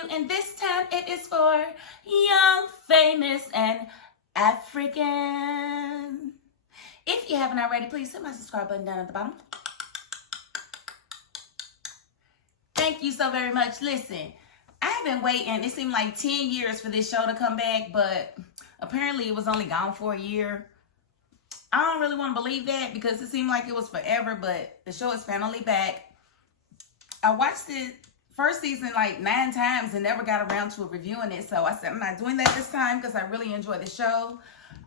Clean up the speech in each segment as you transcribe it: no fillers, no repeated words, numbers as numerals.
review, and this time it is for Young, Famous, and African. If you haven't already, please hit my subscribe button down at the bottom. Thank you so very much. Listen, I've been waiting, it seemed like 10 years for this show to come back, but apparently it was only gone for a year. I don't really want to believe that because it seemed like it was forever, but the show is finally back. I watched it first season like 9 times and never got around to reviewing it. So I said, I'm not doing that this time because I really enjoy the show.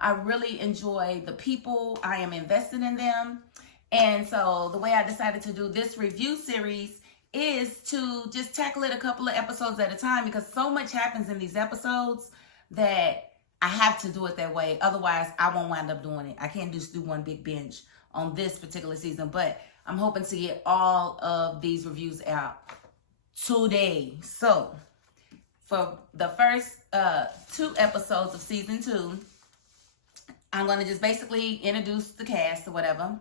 I really enjoy the people. I am invested in them. And so the way I decided to do this review series is to just tackle it a couple of episodes at a time because so much happens in these episodes that I have to do it that way. Otherwise, I won't wind up doing it. I can't just do one big binge on this particular season, but I'm hoping to get all of these reviews out today. So for the first 2 episodes of season 2, I'm going to just basically introduce the cast or whatever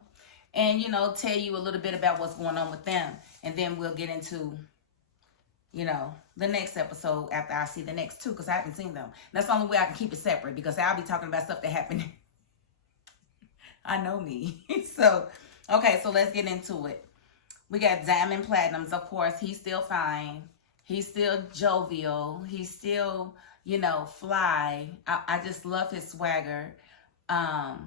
and, you know, tell you a little bit about what's going on with them. And then we'll get into, you know, the next episode after I see the next 2 because I haven't seen them. That's the only way I can keep it separate because I'll be talking about stuff that happened. I know me. So, okay, so let's get into it. We got Diamond Platnumz, of course. He's still fine. He's still jovial. He's still, you know, fly. I just love his swagger. I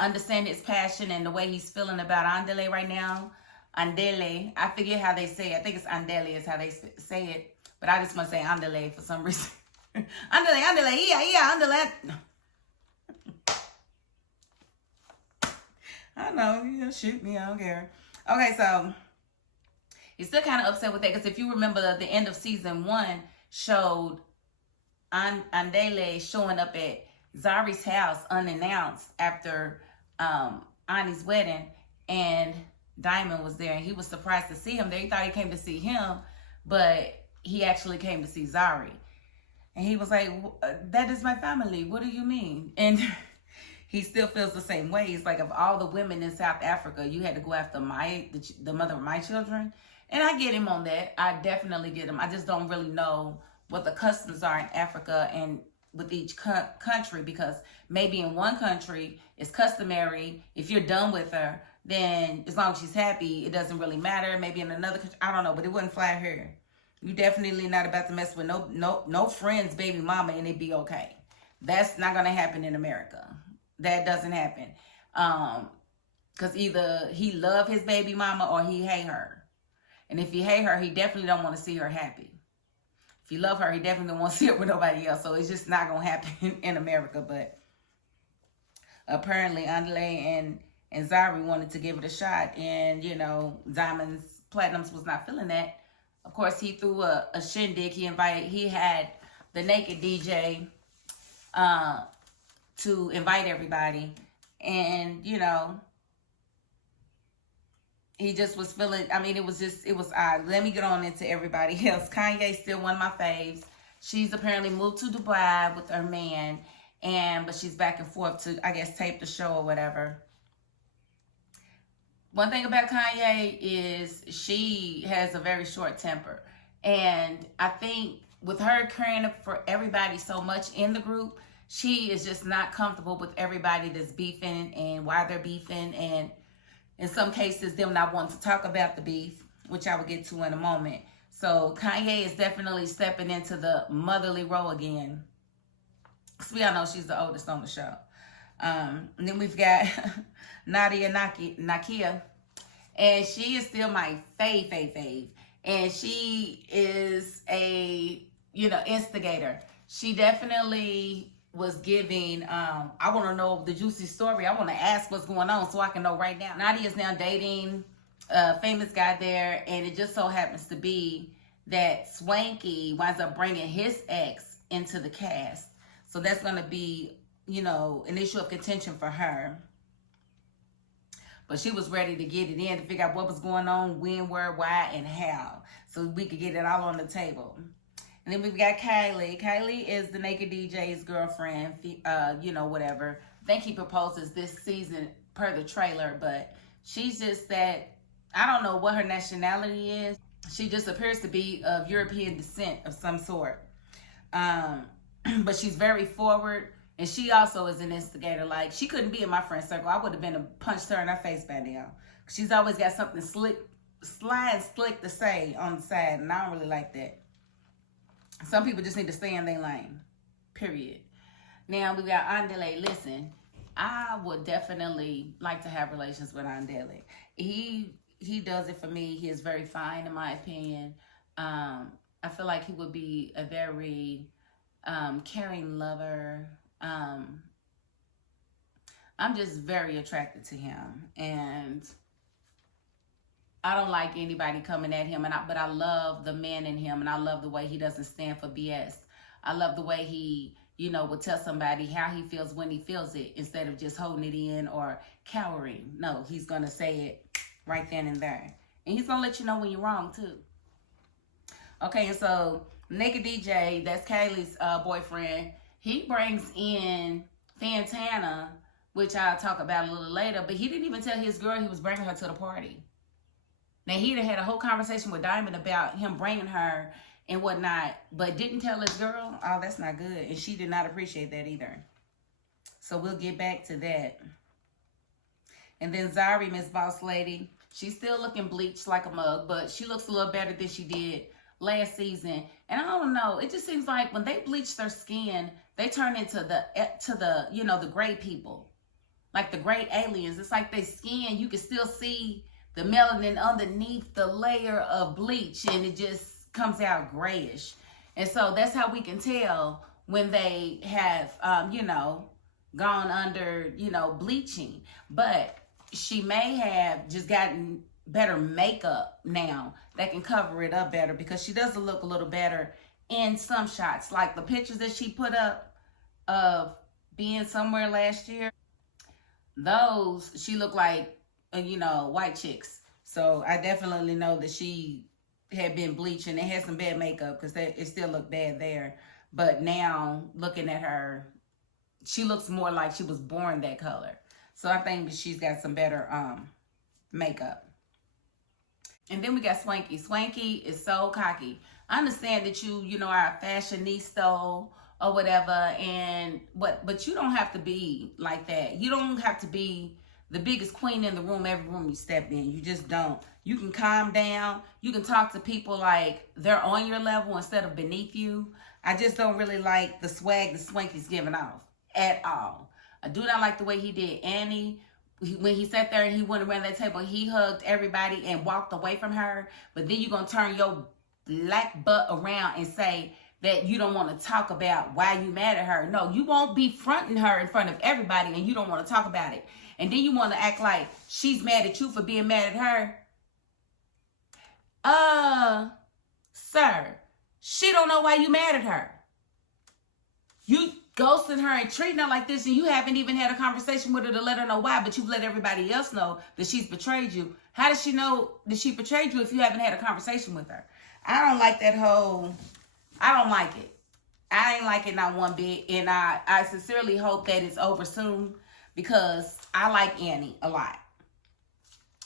understand his passion and the way he's feeling about Andele right now. Andele. I forget how they say it. I think it's Andele is how they say it. But I just want to say Andele for some reason. Andele, yeah, Andele. I know, you shoot me, I don't care. Okay, so he's still kind of upset with that because if you remember, the end of season 1 showed Andele showing up at Zari's house unannounced after Ani's wedding, and Diamond was there, and he was surprised to see him there. He thought he came to see him, but he actually came to see Zari. And he was like, that is my family. What do you mean? And he still feels the same way. He's like, of all the women in South Africa, you had to go after the mother of my children. And I get him on that. I definitely get him. I just don't really know what the customs are in Africa and with each country, because maybe in one country it's customary, if you're done with her, then as long as she's happy, it doesn't really matter. Maybe in another country, I don't know, but it wouldn't fly here. You definitely not about to mess with no friend's baby mama and it be okay. That's not gonna happen in America. That doesn't happen. Because either he love his baby mama or he hate her. And if he hate her, he definitely don't want to see her happy. If he love her, he definitely don't want to see her with nobody else. So it's just not gonna happen in America. But apparently Andele and Zari wanted to give it a shot, and you know, Diamond's Platnumz was not feeling that. Of course, he threw a shindig. He had the naked DJ to invite everybody, and you know, he just was feeling, I mean, it was odd. Let me get on into everybody else. Kanye's still one of my faves. She's apparently moved to Dubai with her man, but she's back and forth to, I guess, tape the show or whatever. One thing about Kanye is she has a very short temper. And I think with her caring for everybody so much in the group, she is just not comfortable with everybody that's beefing and why they're beefing. And in some cases, them not wanting to talk about the beef, which I will get to in a moment. So Kanye is definitely stepping into the motherly role again. So we all know she's the oldest on the show. And then we've got Nakia, and she is still my fave. And she is a, you know, instigator. She definitely was giving, I want to know the juicy story. I want to ask what's going on so I can know right now. Nadia is now dating a famous guy there, and it just so happens to be that Swanky winds up bringing his ex into the cast. So that's going to be, you know, an issue of contention for her. But she was ready to get it in to figure out what was going on, when, where, why, and how. So we could get it all on the table. And then we've got Kylie. Kylie is the Naked DJ's girlfriend, you know, whatever. I think he proposes this season per the trailer, but she's just that, I don't know what her nationality is. She just appears to be of European descent of some sort. Um, but she's very forward, and she also is an instigator. Like, she couldn't be in my friend circle. I would have been punched her in her face by now. She's always got something slick to say on the side, and I don't really like that. Some people just need to stay in their lane. Period. Now we got Andele. Listen, I would definitely like to have relations with Andele. He does it for me. He is very fine, in my opinion. I feel like he would be a very caring lover. I'm just very attracted to him, and I don't like anybody coming at him. But I love the man in him, and I love the way he doesn't stand for BS. I love the way he, will tell somebody how he feels when he feels it, instead of just holding it in or cowering. No, he's gonna say it right then and there, and he's gonna let you know when you're wrong too. Okay, and so Naked DJ, that's Kaylee's boyfriend, he brings in Fantana, which I'll talk about a little later, but he didn't even tell his girl he was bringing her to the party. Now, he'd had a whole conversation with Diamond about him bringing her and whatnot, but didn't tell his girl. Oh, that's not good, and she did not appreciate that either. So we'll get back to that. And then Zari, Miss Boss Lady, she's still looking bleached like a mug, but she looks a little better than she did last season. And I don't know, it just seems like when they bleach their skin, they turn into the gray people, like the gray aliens. It's like their skin, you can still see the melanin underneath the layer of bleach, and it just comes out grayish. And so that's how we can tell when they have gone under bleaching. But she may have just gotten better makeup now that can cover it up better, because she does look a little better in some shots, like the pictures that she put up of being somewhere last year. Those, she looked like white chicks. So I definitely know that she had been bleaching and had some bad makeup, because it still looked bad there. But now looking at her, she looks more like she was born that color. So I think she's got some better makeup. And then we got Swanky. Swanky is so cocky. I understand that you are a fashionista or whatever, but you don't have to be like that. You don't have to be the biggest queen in the room every room you step in. You just don't. You can calm down. You can talk to people like they're on your level instead of beneath you. I just don't really like the swag that Swanky's giving off at all. I do not like the way he did Annie. When he sat there and he went around that table, he hugged everybody and walked away from her. But then you're going to turn your black butt around and say that you don't want to talk about why you mad at her. No, you won't be fronting her in front of everybody and you don't want to talk about it. And then you want to act like she's mad at you for being mad at her. Sir, she don't know why you mad at her. You ghosting her and treating her like this, and you haven't even had a conversation with her to let her know why, but you've let everybody else know that she's betrayed you. How does she know that she betrayed you if you haven't had a conversation with her? I don't like that I don't like it. I ain't like it not one bit, and I sincerely hope that it's over soon, because I like Annie a lot.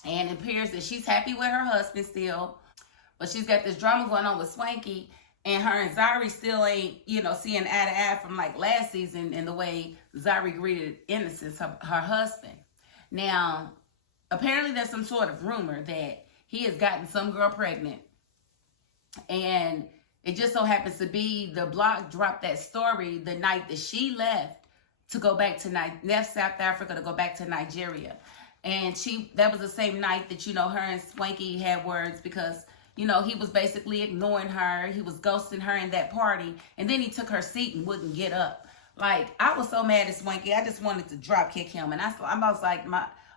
And it appears that she's happy with her husband still, but she's got this drama going on with Swanky. And her and Zari still ain't, seeing eye to eye from like last season, in the way Zari greeted Innocence, her husband. Now, apparently there's some sort of rumor that he has gotten some girl pregnant. And it just so happens to be the blog dropped that story the night that she left to go back to South Africa to go back to Nigeria. And that was the same night that, her and Swanky had words, because he was basically ignoring her. He was ghosting her in that party. And then he took her seat and wouldn't get up. Like, I was so mad at Swanky. I just wanted to drop kick him. And I was like,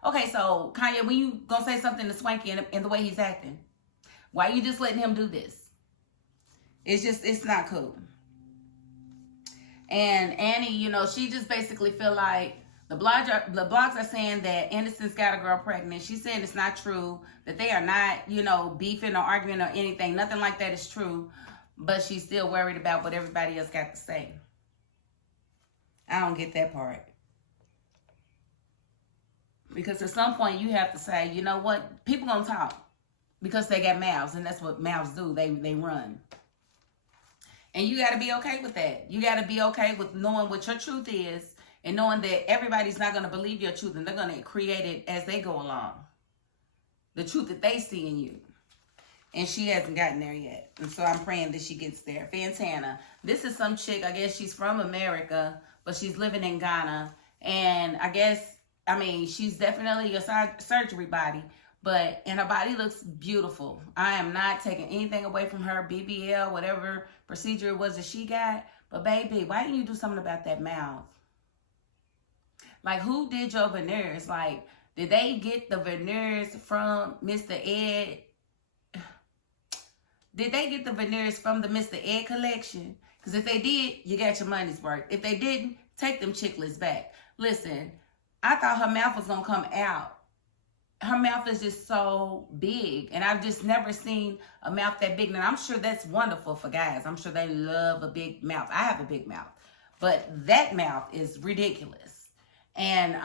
okay, so Kanye, when you gonna say something to Swanky in the way he's acting? Why are you just letting him do this? It's not cool. And Annie, she just basically feel like the blogs are saying that Innocence got a girl pregnant. She's saying it's not true, that they are not, beefing or arguing or anything. Nothing like that is true. But she's still worried about what everybody else got to say. I don't get that part. Because at some point you have to say, you know what? People gonna talk. because they got mouths, and that's what mouths do. They run. And you got to be okay with that. You got to be okay with knowing what your truth is and knowing that everybody's not going to believe your truth, and they're going to create it as they go along. The truth that they see in you. And she hasn't gotten there yet. And so I'm praying that she gets there. Fantana. This is some chick, I guess she's from America, but she's living in Ghana. And I guess, I mean, she's definitely a surgery body. And her body looks beautiful. I am not taking anything away from her BBL, whatever procedure it was that she got. But baby, why didn't you do something about that mouth? Like, who did your veneers? Like, did they get the veneers from Mr. Ed? Did they get the veneers from the Mr. Ed collection? Because if they did, you got your money's worth. If they didn't, take them chiclets back. Listen, I thought her mouth was going to come out. Her mouth is just so big. And I've just never seen a mouth that big. And I'm sure that's wonderful for guys. I'm sure they love a big mouth. I have a big mouth. But that mouth is ridiculous. And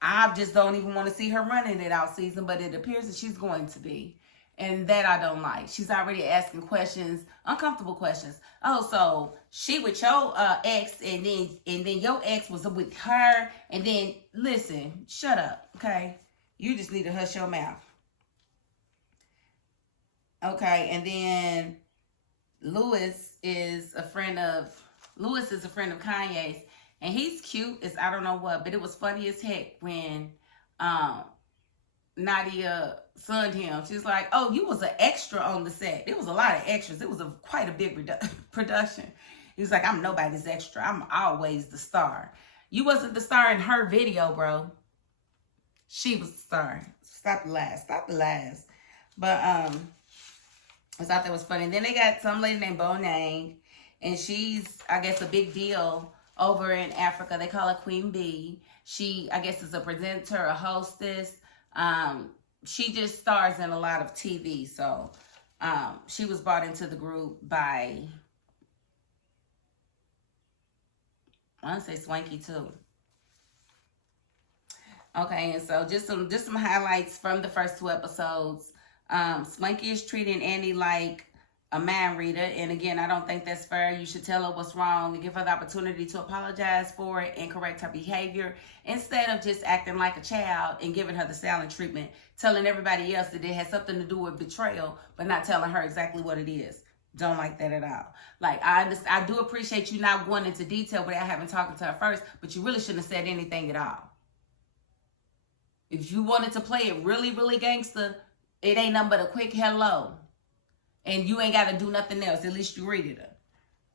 I just don't even want to see her running it out season. But it appears that she's going to be. And that I don't like. She's already asking questions, uncomfortable questions. Oh, so she with your ex, and then your ex was with her, and then listen, shut up, okay? You just need to hush your mouth. Okay, and then Lewis is a friend of Kanye's, and he's cute as I don't know what, but it was funny as heck when Nadia sunned him. She's like, oh, you was an extra on the set. It was a lot of extras. It was quite a big production. He's like, I'm nobody's extra. I'm always the star. You wasn't the star in her video, bro. She was the star. Stop the lies. Stop the lies. But I thought that was funny. And then they got some lady named Bonang, and she's, I guess, a big deal over in Africa. They call her Queen Bee. She, I guess, is a presenter, a hostess. She just stars in a lot of TV. So she was brought into the group by, I want to say Swanky too. Okay, and so just some highlights from the first 2 episodes. Swanky is treating Annie like a mind reader, and again, I don't think that's fair. You should tell her what's wrong and give her the opportunity to apologize for it and correct her behavior, instead of just acting like a child and giving her the silent treatment, telling everybody else that it has something to do with betrayal, but not telling her exactly what it is. Don't like that at all. Like, I do appreciate you not going into detail without having talked to her first, but you really shouldn't have said anything at all. If you wanted to play it really, really gangster, it ain't nothing but a quick hello. And you ain't got to do nothing else. At least you read her.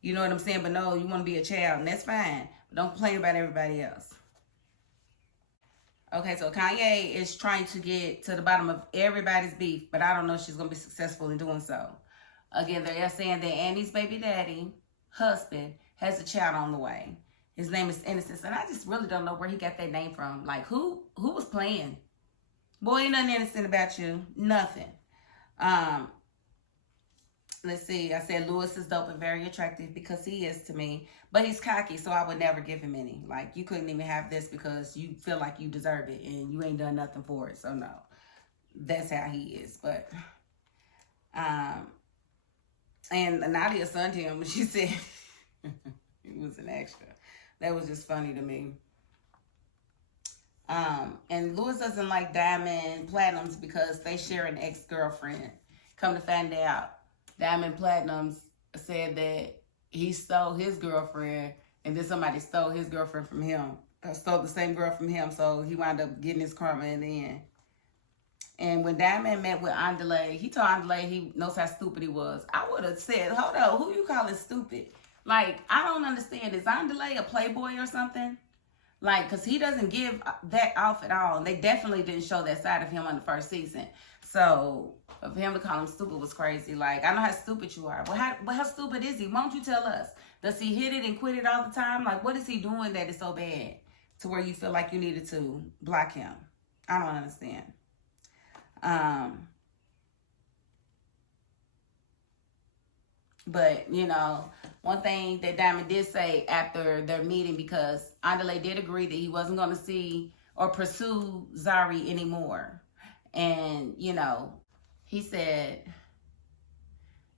You know what I'm saying? But no, you want to be a child, and that's fine. But don't complain about everybody else. Okay, so Kanye is trying to get to the bottom of everybody's beef, but I don't know if she's going to be successful in doing so. Again, they're saying that Annie's baby daddy, husband, has a child on the way. His name is Innocence, and I just really don't know where he got that name from. Like, who was playing? Boy, ain't nothing innocent about you. Nothing. Let's see. I said Lewis is dope and very attractive because he is to me. But he's cocky, so I would never give him any. Like, you couldn't even have this because you feel like you deserve it and you ain't done nothing for it. So, no. That's how he is. But, and Nadia sunned him when she said he was an extra. That was just funny to me. And Lewis doesn't like Diamond Platinums because they share an ex-girlfriend. Come to find out, Diamond Platinums said that he stole his girlfriend, and then somebody stole his girlfriend from him. Stole the same girl from him, so he wound up getting his karma in the end. And when Diamond met with Andale, he told Andale he knows how stupid he was. I would have said, hold on, who you calling stupid? Like, I don't understand. Is Andale a playboy or something? Like, because he doesn't give that off at all. And they definitely didn't show that side of him on the first season. So, for him to call him stupid was crazy. Like, I know how stupid you are. Well, how stupid is he? Why don't you tell us? Does he hit it and quit it all the time? Like, what is he doing that is so bad to where you feel like you needed to block him? I don't understand. But, you know, one thing that Diamond did say after their meeting, because Andale did agree that he wasn't going to see or pursue Zari anymore. And, you know, he said,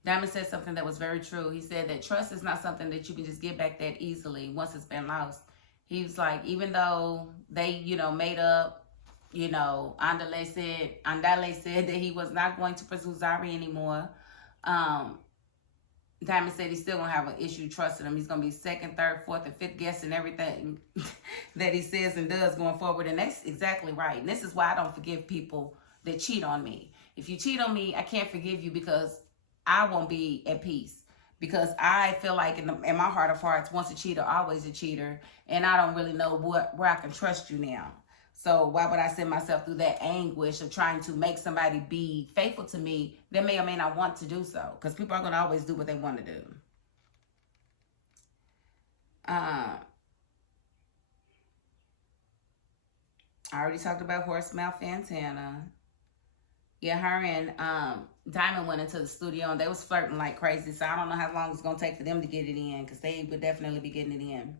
Diamond said something that was very true. He said that trust is not something that you can just get back that easily once it's been lost. He was like, even though they, you know, made up, you know, Andale said that he was not going to pursue Zari anymore. Diamond said he's still going to have an issue trusting him. He's going to be second, third, fourth, and fifth guessing everything that he says and does going forward. And that's exactly right. And this is why I don't forgive people that cheat on me. If you cheat on me, I can't forgive you because I won't be at peace. Because I feel like in my heart of hearts, once a cheater, always a cheater. And I don't really know where I can trust you now. So why would I send myself through that anguish of trying to make somebody be faithful to me that may or may not want to do so? Because people are going to always do what they want to do. I already talked about Horsemouth Fantana. Yeah, her and Diamond went into the studio and they was flirting like crazy. So I don't know how long it's going to take for them to get it in, because they would definitely be getting it in.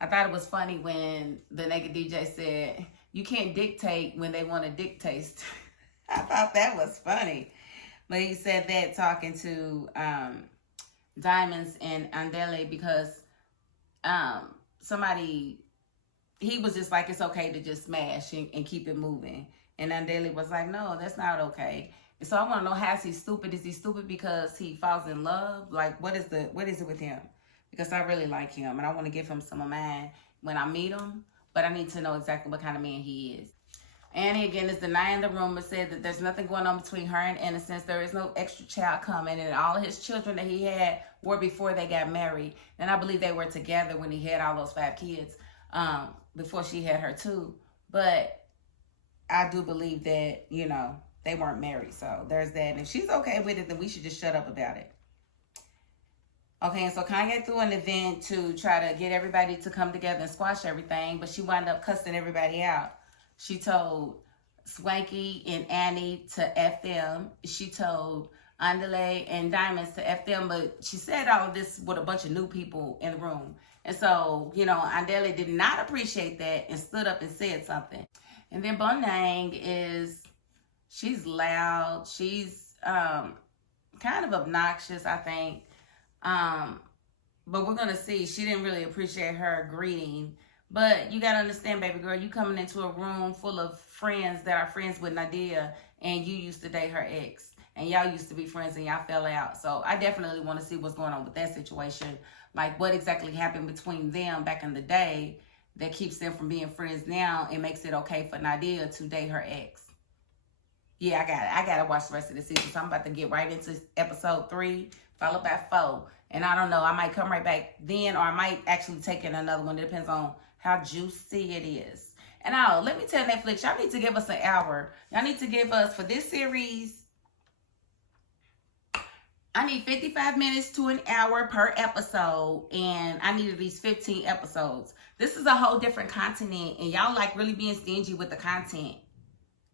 I thought it was funny when the Naked DJ said, you can't dictate when they want to dictate. I thought that was funny. But he said that talking to Diamonds and Andale because he was just like, it's okay to just smash and keep it moving. And Andale was like, no, that's not okay. And so I want to know, how is he stupid? Is he stupid because he falls in love? Like, what is it with him? Because I really like him and I want to give him some of mine when I meet him. But I need to know exactly what kind of man he is. Annie, again, is denying the rumor, said that there's nothing going on between her and Innocence. There is no extra child coming. And all of his children that he had were before they got married. And I believe they were together when he had all those 5 kids before she had her too. But I do believe that, you know, they weren't married. So there's that. And if she's okay with it, then we should just shut up about it. Okay, and so Kanye threw an event to try to get everybody to come together and squash everything, but she wound up cussing everybody out. She told Swanky and Annie to F them. She told Andale and Diamonds to F them, but she said all of this with a bunch of new people in the room. And so, you know, Andale did not appreciate that and stood up and said something. And then Bonang she's loud. She's kind of obnoxious, I think. But we're going to see. She didn't really appreciate her greeting. But you got to understand, baby girl, you coming into a room full of friends that are friends with Nadia, and you used to date her ex. And y'all used to be friends and y'all fell out. So I definitely want to see what's going on with that situation. Like, what exactly happened between them back in the day that keeps them from being friends now and makes it okay for Nadia to date her ex. Yeah, I got to watch the rest of the season. So I'm about to get right into episode 3, followed by 4. And I don't know, I might come right back then, or I might actually take in another one. It depends on how juicy it is. And let me tell Netflix, y'all need to give us an hour. Y'all need to give us, for this series, I need 55 minutes to an hour per episode. And I need at least 15 episodes. This is a whole different continent. And y'all like really being stingy with the content.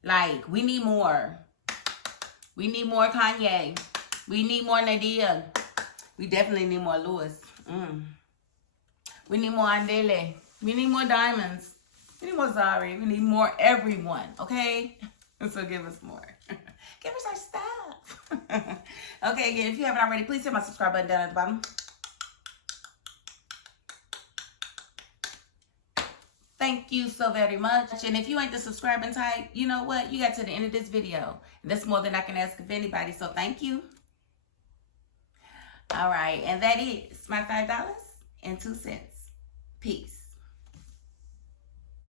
Like, we need more. We need more Kanye. We need more Nadia. We definitely need more Lewis. We need more Andele. We need more Diamonds. We need more Zari. We need more everyone, okay? So give us more. Give us our stuff. Okay, again, if you haven't already, please hit my subscribe button down at the bottom. Thank you so very much. And if you ain't the subscribing type, you know what? You got to the end of this video. That's more than I can ask of anybody. So thank you. All right. And that is my $5.02. Peace.